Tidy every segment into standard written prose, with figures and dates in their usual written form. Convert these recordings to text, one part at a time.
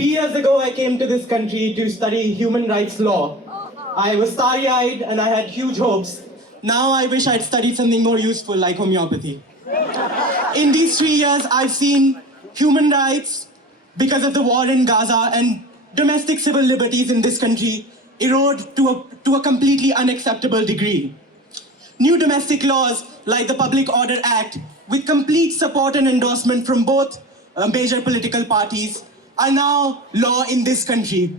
3 years ago, I came to this country to study human rights law. I was starry-eyed and I had huge hopes. Now I wish I'd studied something more useful like homeopathy. In these 3 years, I've seen human rights, because of the war in Gaza, and domestic civil liberties in this country erode to a completely unacceptable degree. New domestic laws like the Public Order Act, with complete support and endorsement from both major political parties, are now law in this country.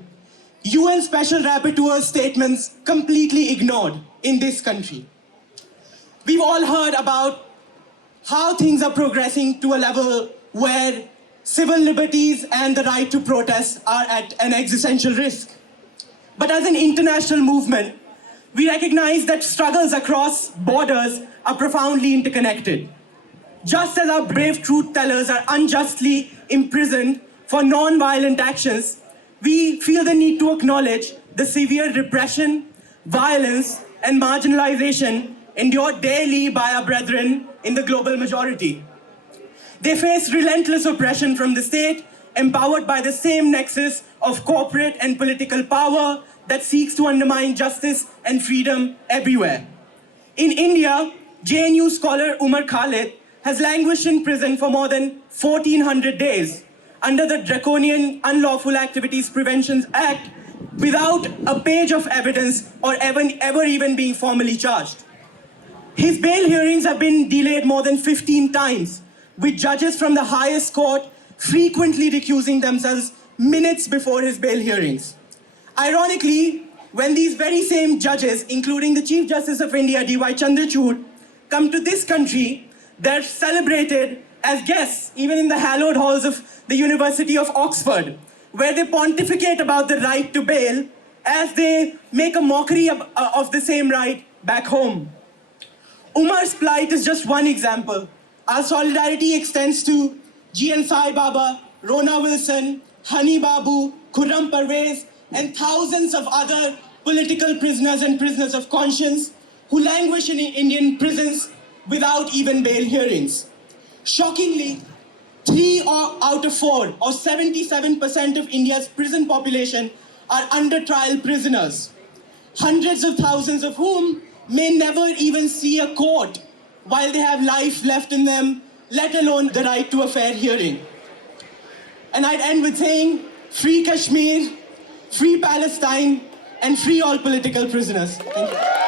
UN Special Rapporteur's statements completely ignored in this country. We've all heard about how things are progressing to a level where civil liberties and the right to protest are at an existential risk. But as an international movement, we recognize that struggles across borders are profoundly interconnected. Just as our brave truth tellers are unjustly imprisoned for non-violent actions, we feel the need to acknowledge the severe repression, violence, and marginalization endured daily by our brethren in the global majority. They face relentless oppression from the state, empowered by the same nexus of corporate and political power that seeks to undermine justice and freedom everywhere. In India, JNU scholar Umar Khalid has languished in prison for more than 1,400 days under the draconian Unlawful Activities Prevention Act without a page of evidence or ever even being formally charged. His bail hearings have been delayed more than 15 times, with judges from the highest court frequently recusing themselves minutes before his bail hearings. Ironically, when these very same judges, including the Chief Justice of India, D.Y. Chandrachud, come to this country, they're celebrated as guests, even in the hallowed halls of the University of Oxford, where they pontificate about the right to bail as they make a mockery of the same right back home. Umar's plight is just one example. Our solidarity extends to G.N. Sai Baba, Rona Wilson, Hani Babu, Khurram Parvez, and thousands of other political prisoners and prisoners of conscience who languish in Indian prisons without even bail hearings. Shockingly, 3 out of 4, or 77% of India's prison population are under trial prisoners, hundreds of thousands of whom may never even see a court while they have life left in them, let alone the right to a fair hearing. And I'd end with saying, free Kashmir, free Palestine, and free all political prisoners. Thank you.